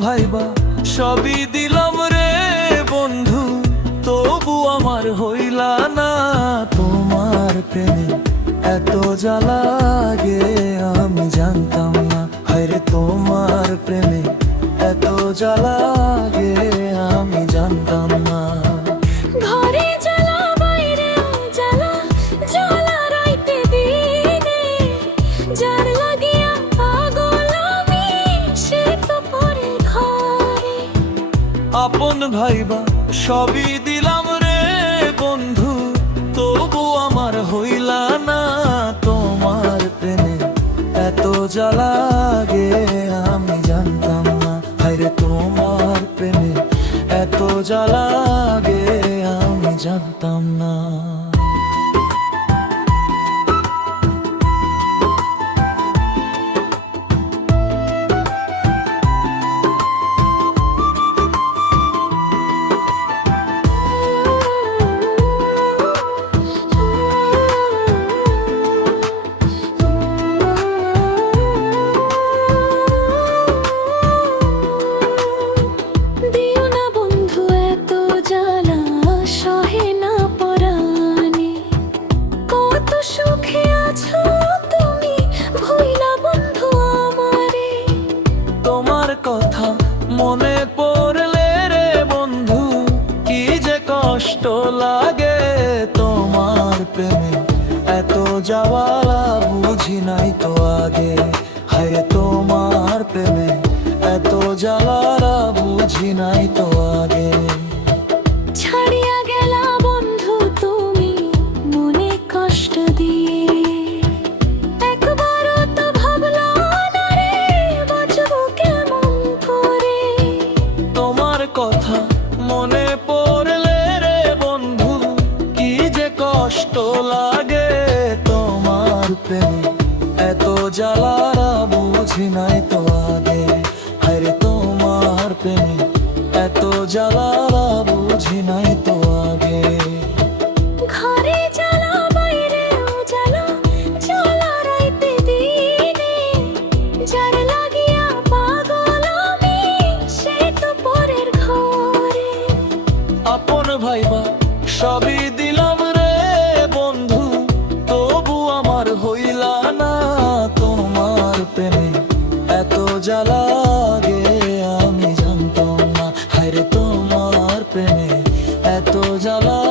Viva, সবই দিলাম রে বন্ধু। তবু আমার হইলা না তোমার প্রেমে। এত জ্বালাগে আমি জানতাম না। হায়রে তোমার প্রেমে। এত জ্বালাগে আমি জানতাম না। আপন ভাইবা, সবই দিলাম রে বন্ধু। তবু আমার হইলা না তোমার প্রেমে। এত জ্বালাগে আমি জানতাম না। হাইরে তোমার প্রেমে এত জ্বালাগে আমি জানতাম না। কষ্ট লাগে তোমার প্রেমে। এত যাওয়ালা বুঝি নাই তো আগে। হায় তোমার প্রেমে। এত জ্বালারা বুঝি নাই তো জ্বালারা বুঝি নাই তো আগে। আরে তোমার প্রেমে এত জ্বালারা বুঝি নাই তো আগে। ঘরে জ্বালা বাইরে জ্বালা জ্বালা রাইতে দিনে। যার লাগিয়া পাগল আমি সে তো পরের ঘরে। আপন ভাইবা সবই প্রেমে এত জ্বালা